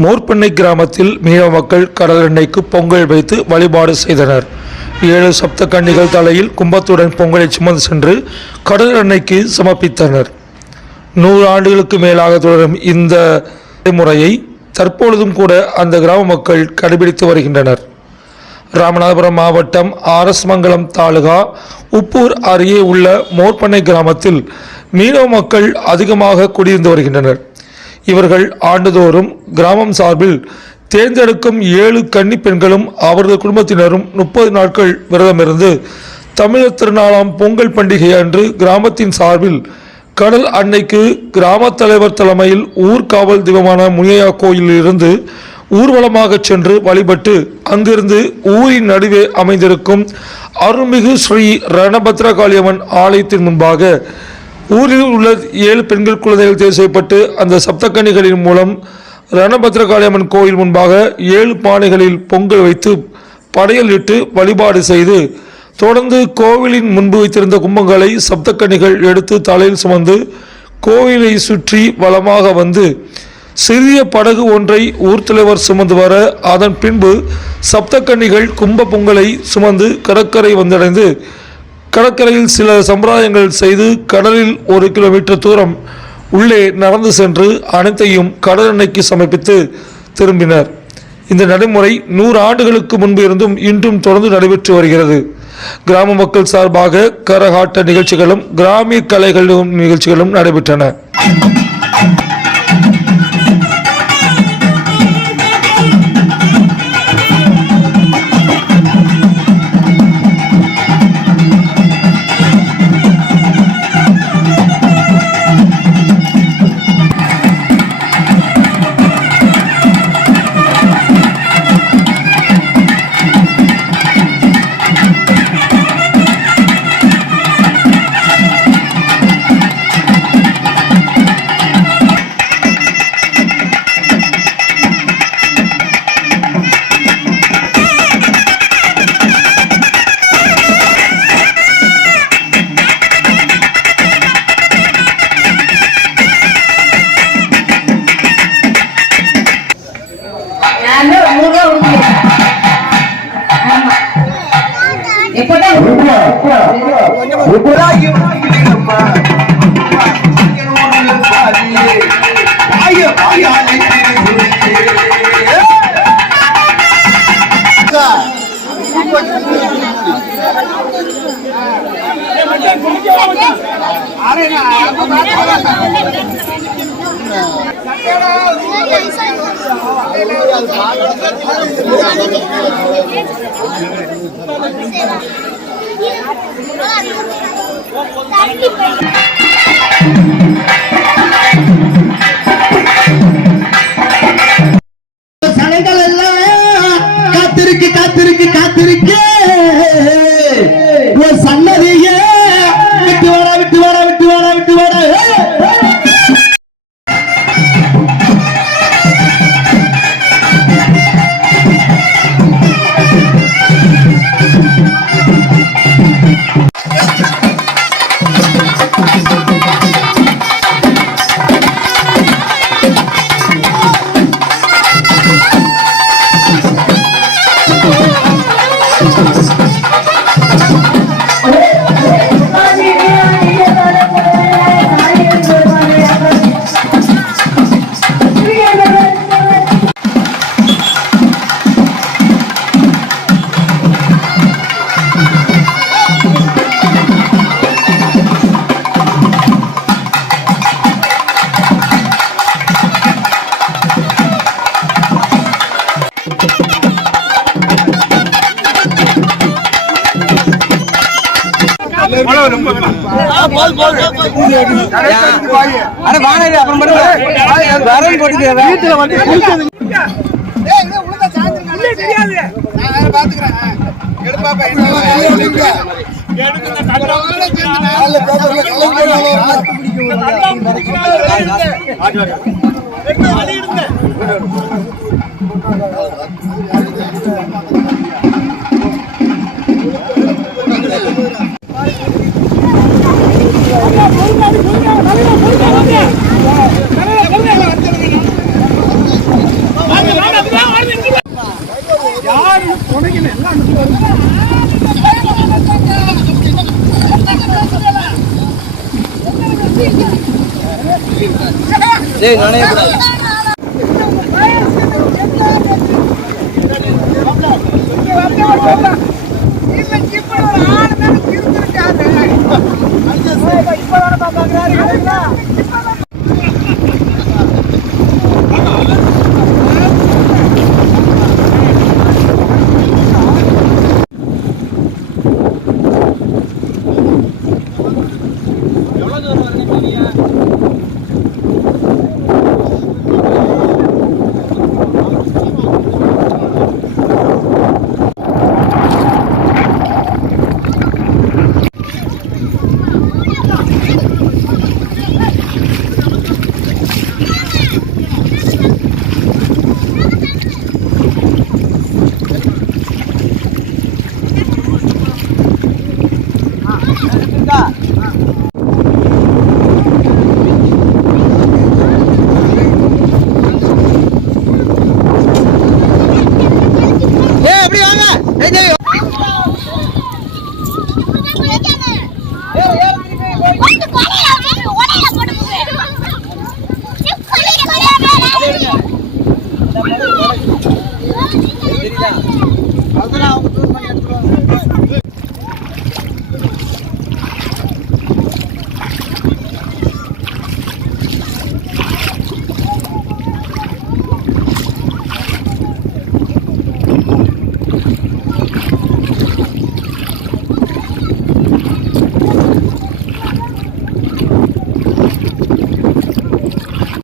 மோர்பண்ணை கிராமத்தில் மீனவ மக்கள் கடல் எண்ணெய்க்கு பொங்கல் வைத்து வழிபாடு செய்தனர். 7 சப்த கன்னிகள் தலையில் கும்பத்துடன் பொங்கலை சுமந்து சென்று கடல் எண்ணெய்க்கு சமர்ப்பித்தனர். 100 ஆண்டுகளுக்கு மேலாக தொடரும் இந்த முறையை தற்பொழுதும் கூட அந்த கிராம மக்கள் கடைபிடித்து வருகின்றனர். ராமநாதபுரம் மாவட்டம் ஆரஸ்மங்கலம் தாலுகா உப்பூர் அருகே உள்ள மோர்பண்ணை கிராமத்தில் மீனவ மக்கள் அதிகமாக குடியிருந்து வருகின்றனர். இவர்கள் ஆண்டுதோறும் கிராமம் சார்பில் தேர்ந்தெடுக்கும் 7 கன்னி பெண்களும் அவரது குடும்பத்தினரும் 30 நாட்கள் விரதமிருந்து தமிழர் திருநாளாம் பொங்கல் பண்டிகை அன்று கிராமத்தின் சார்பில் கடல் அன்னைக்கு கிராம தலைவர் தலைமையில் ஊர்காவல் தெய்வமான முனியா கோயிலில் இருந்து ஊர்வலமாக சென்று வழிபட்டு அங்கிருந்து ஊரின் நடுவே அமைந்திருக்கும் அருள்மிகு ஸ்ரீ ரணபத்ரகாளியம்மன் ஆலயத்தின் முன்பாக ஊரில் உள்ள 7 பெண்கள் குழந்தைகள் தேர்வு செய்யப்பட்டு அந்த சப்தக்கன்னிகளின் மூலம் ரணபத்ரகாளியம்மன் கோயில் முன்பாக 7 பானைகளில் பொங்கல் வைத்து படையலிட்டு வழிபாடு செய்து தொடர்ந்து கோவிலின் முன்பு வைத்திருந்த கும்பங்களை சப்தக்கன்னிகள் எடுத்து தலையில் சுமந்து கோவிலை சுற்றி வலமாக வந்து சிறிய படகு ஒன்றை ஊர் தலைவர் சுமந்து வர அதன் பின்பு சப்தக்கன்னிகள் கும்ப பொங்கலை சுமந்து கடற்கரை வந்தடைந்து கடற்கரையில் சில சம்பிரதாயங்கள் செய்து கடலில் 1 கிலோமீட்டர் தூரம் உள்ளே நடந்து சென்று அனைத்தையும் கடல் எண்ணெய்க்கு சமர்ப்பித்து திரும்பினர். இந்த நடைமுறை 100 ஆண்டுகளுக்கு முன்பு இருந்தும் இன்றும் தொடர்ந்து நடைபெற்று வருகிறது. கிராம மக்கள் சார்பாக கரகாட்ட நிகழ்ச்சிகளும் கிராமிய கலைகளும் நிகழ்ச்சிகளும் நடைபெற்றன. சனைகள் எல்லாம் காத்திருக்கு காத்திருக்கு காத்திருக்கு சன்னதியே விட்டு வர விட்டு வர விட்டு வர விட்டு வர டேய் நானே